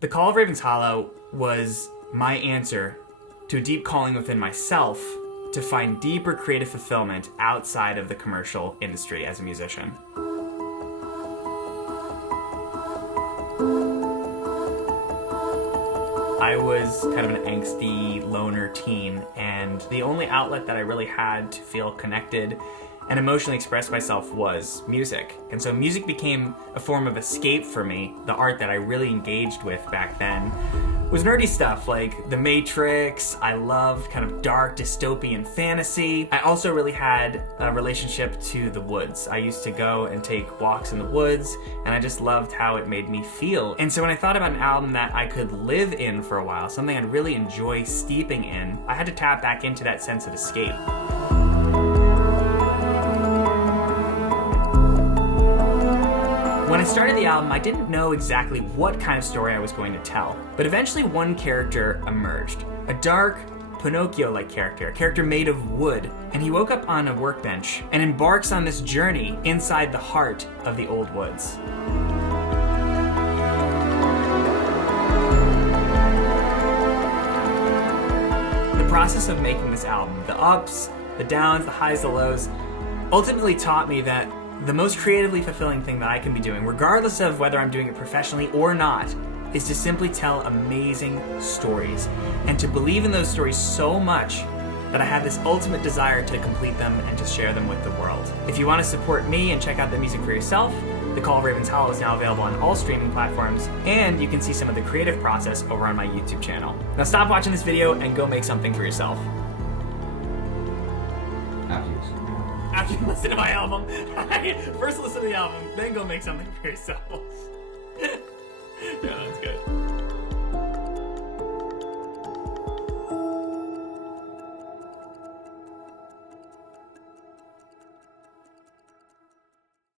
The Call of Raven's Hollow was my answer to a deep calling within myself to find deeper creative fulfillment outside of the commercial industry as a musician. I was kind of an angsty loner teen, and the only outlet that I really had to feel connected and emotionally express myself was music. And so music became a form of escape for me. The art that I really engaged with back then was nerdy stuff like The Matrix. I loved kind of dark dystopian fantasy. I also really had a relationship to the woods. I used to go and take walks in the woods, and I just loved how it made me feel. And so when I thought about an album that I could live in for a while, something I'd really enjoy steeping in, I had to tap back into that sense of escape. When I started the album, I didn't know exactly what kind of story I was going to tell, but eventually one character emerged. A dark, Pinocchio-like character, a character made of wood, and he woke up on a workbench and embarks on this journey inside the heart of the old woods. The process of making this album, the ups, the downs, the highs, the lows, ultimately taught me that the most creatively fulfilling thing that I can be doing, regardless of whether I'm doing it professionally or not, is to simply tell amazing stories and to believe in those stories so much that I have this ultimate desire to complete them and to share them with the world. If you want to support me and check out the music for yourself, The Call of Raven's Hollow is now available on all streaming platforms, and you can see some of the creative process over on my YouTube channel. Now stop watching this video and go make something for yourself. After you listen to my album, first listen to the album, then go make something for yourself. Yeah, that's good.